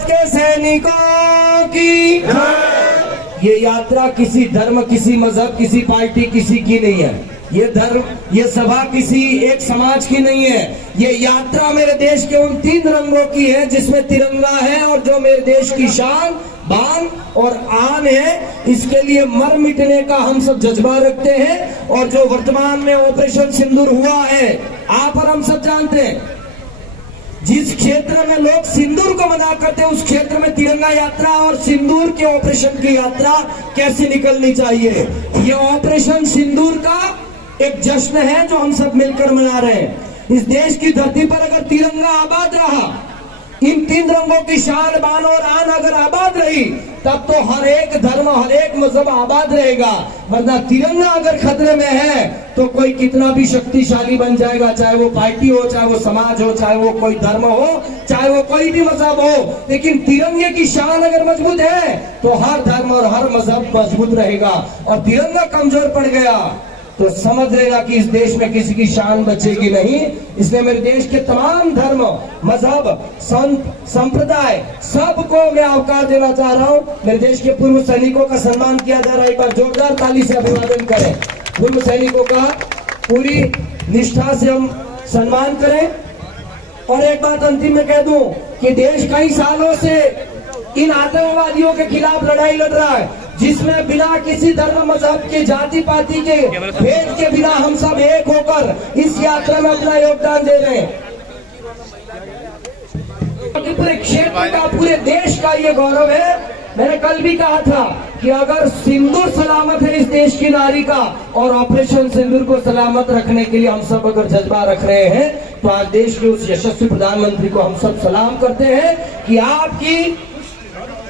भारत के सैनिकों की ये यात्रा किसी धर्म, किसी मजहब, किसी पार्टी, किसी की नहीं है। ये धर्म, ये सभा किसी एक समाज की नहीं है। ये यात्रा मेरे देश के उन 3 रंगों की है जिसमें तिरंगा है और जो मेरे देश की शान, बान और आन है। इसके लिए मर मिटने का हम सब जज्बा रखते हैं। और जो वर्तमान में ऑपरेशन सिंदूर हुआ है, आप और हम सब जानते हैं, जिस क्षेत्र में लोग सिंदूर को मना करते हैं उस क्षेत्र में तिरंगा यात्रा और सिंदूर के ऑपरेशन की यात्रा कैसे निकलनी चाहिए। ये ऑपरेशन सिंदूर का एक जश्न है जो हम सब मिलकर मना रहे हैं। इस देश की धरती पर अगर तिरंगा आबाद रहा, इन 3 रंगों की शान, बान और आन अगर आबाद रही, तब तो हर एक धर्म, हर एक मजहब आबाद रहेगा। वरना तिरंगा अगर खतरे में है तो कोई कितना भी शक्तिशाली बन जाएगा, चाहे वो पार्टी हो, चाहे वो समाज हो, चाहे वो कोई धर्म हो, चाहे वो कोई भी मजहब हो। लेकिन तिरंगे की शान अगर मजबूत है तो हर धर्म और हर मजहब मजबूत रहेगा। और तिरंगा कमजोर पड़ गया तो समझ लेगा कि इस देश में किसी की शान बचेगी नहीं। इसलिए मेरे देश के तमाम धर्म, मजहब, संत, संप्रदाय, सबको मैं अवकाश देना चाह रहा हूँ। मेरे देश के पूर्व सैनिकों का सम्मान किया जा रहा है। एक बार जोरदार ताली से अभिवादन करें। पूर्व सैनिकों का पूरी निष्ठा से हम सम्मान करें। और एक बात अंतिम में कह दूं कि देश कई सालों से इन आतंकवादियों के खिलाफ लड़ाई लड़ रहा है, जिसमें बिना किसी धर्म, मजहब के, जाति पाति के भेद के बिना हम सब एक होकर इस यात्रा में अपना योगदान दे रहे हैं। पूरे क्षेत्र का, पूरे देश का ये गौरव है। मैंने कल भी कहा था कि अगर सिंदूर सलामत है इस देश की नारी का, और ऑपरेशन सिंदूर को सलामत रखने के लिए हम सब अगर जज्बा रख रहे हैं, तो आज देश के उस यशस्वी प्रधानमंत्री को हम सब सलाम करते हैं कि आपकी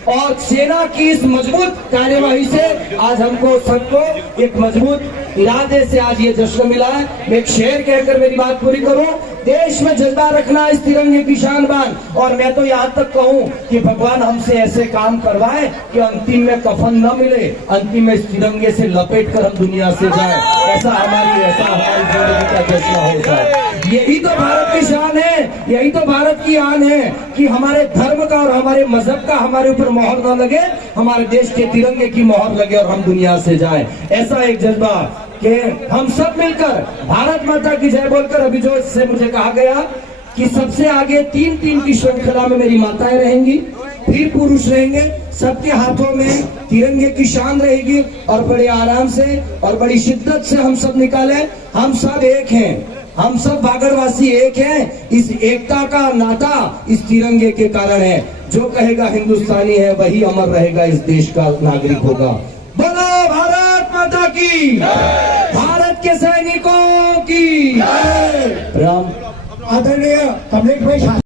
और सेना की इस मजबूत कार्यवाही से आज हमको सबको एक मजबूत इरादे से आज ये जश्न मिला है। मैं एक शेर कहकर मेरी बात पूरी करूं। देश में जज्बा रखना इस तिरंगे की शान बान। और मैं तो यहाँ तक कहूं कि भगवान हमसे ऐसे काम करवाए कि अंतिम में कफन न मिले, अंतिम में इस तिरंगे से लपेट कर हम दुनिया से जाए। ऐसा हमारी जिंदगी का जश्न होता है। यही तो भारत की शान है, यही तो भारत की आन है कि हमारे धर्म का और हमारे मजहब का हमारे ऊपर मोहर न लगे, हमारे देश के तिरंगे की मोहर लगे और हम दुनिया से जाएं। ऐसा एक जज्बा कि हम सब मिलकर भारत माता की जय बोलकर, अभी जो इससे मुझे कहा गया कि सबसे आगे 3-3 की श्रृंखला में मेरी माताएं रहेंगी, फिर पुरुष रहेंगे, सबके हाथों में तिरंगे की शान रहेगी। और बड़े आराम से और बड़ी शिद्दत से हम सब निकालें। हम सब एक हैं, हम सब बागड़वासी एक हैं। इस एकता का नाता इस तिरंगे के कारण है। जो कहेगा हिंदुस्तानी है वही अमर रहेगा, इस देश का नागरिक होगा। बोलो भारत माता की, भारत के सैनिकों की राम। आदरणीय कमलेश भाई